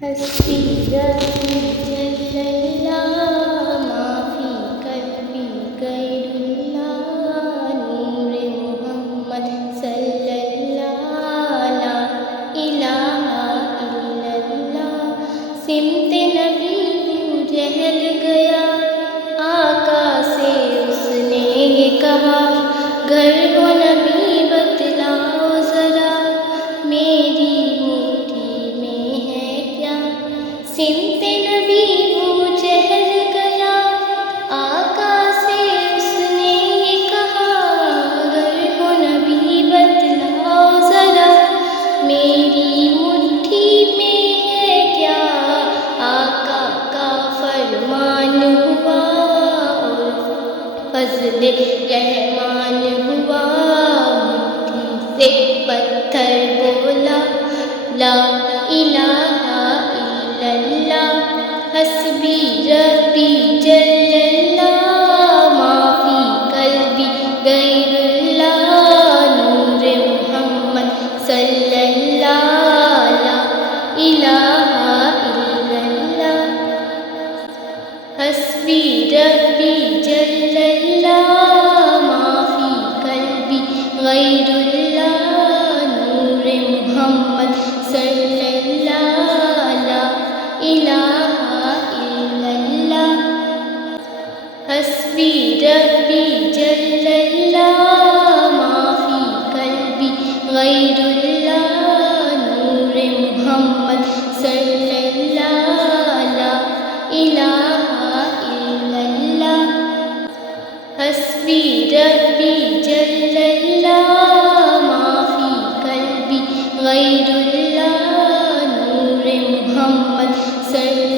حسبي ربي جل الله ما في قلبي غير الله نور محمد صلى الله لا إله إلا الله سمت نبی وہ جہل گیا آقا سے اس نے یہ کہا گھر ہو نبی بتلاؤ ذرا میری مٹھی میں ہے کیا سمت نبی وہ جہل گیا آقا سے اس نے یہ کہا گھر ہو نبی بتلاؤ ذرا میری مٹھی میں ہے کیا آقا کا فرمان ہوا اور فضل رحمان ہوا مٹھی سے پتھر بولا لا الہ الا اللہ حسبی ربی جل اللہ ما فی قلبی غیر اللہ نور محمد صلی اللہ لا الہ الا اللہ حسبی ربی جل اللہ ما فی قلبی غیر اللہ نور محمد صلی اللہ لا الہ الا اللہ حسبی ربی جل اللہ ما فی قلبی غیر اللہ نور محمد صلی اللہ لا الہ الا اللہ حسبی ربی جل اللہ ما فی قلبی غیر اللہ نور محمد صلی